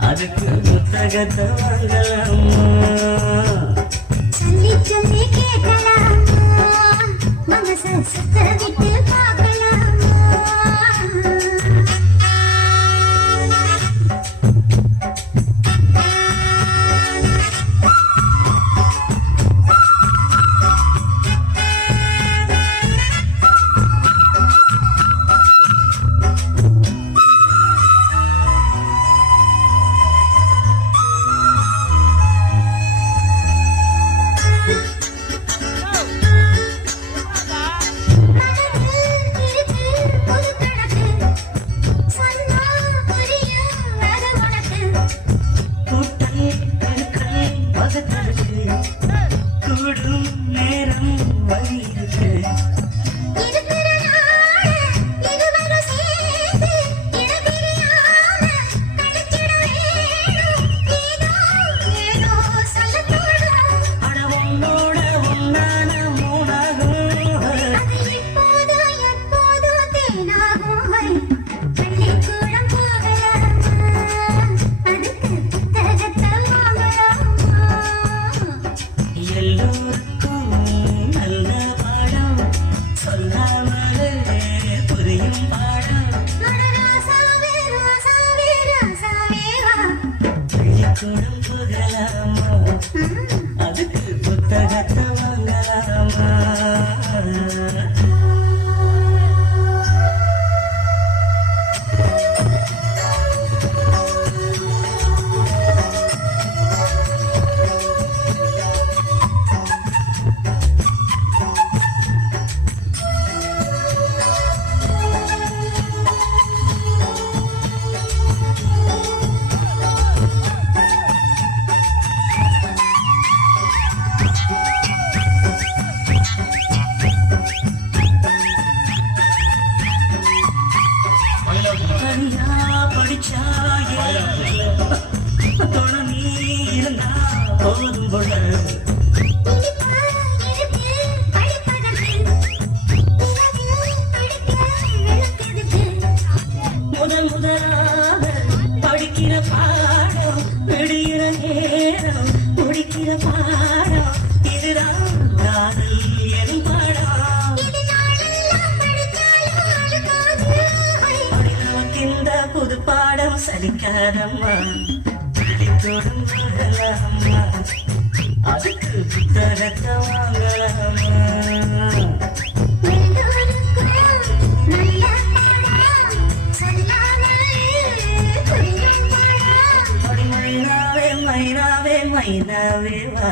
அதுக்கு புத்தகத்தை வாங்கலாமா மனசு சுத்த விட்டு எல்லோருக்கும் நல்ல பாடம். சொல்லாமலே புரியும் பாடம். குடம் புகழாமோ தனியா படிச்சாயே. துணை இருந்தா போதும் போல. முதல் முதலாக படிக்கிற பாடம் விடுகிற நேரம் முடிக்கிற பாடம். சலிக்காதம்மா. துள்ளி தொடும் வரலாமா அதுக்கு புத்தகத்தை வாங்கலாமா மைனாவே மைனாவே வா.